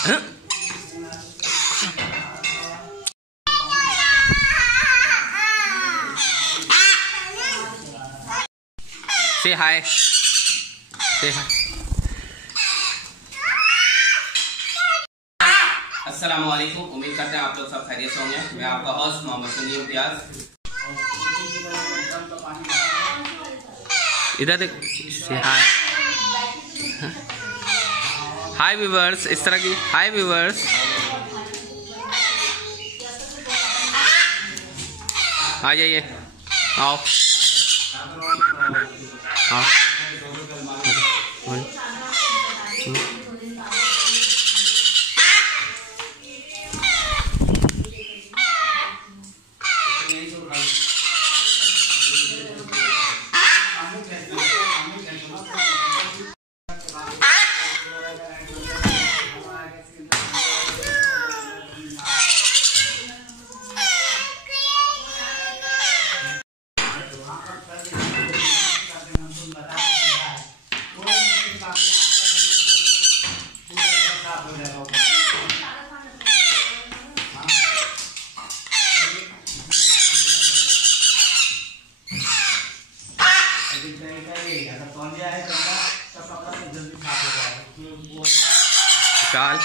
से हाय, से हाय। अस्सलाम वालेकुम, उम्मीद करते हैं आप लोग सब खैरियत से होंगे। मैं आपका होस्ट मोहम्मद संदीप इम्तियाज। इधर देख, से हाय। हाय व्यूअर्स, इस तरह की हाय व्यूअर्स। आ जाइए, आओ आओ। चाल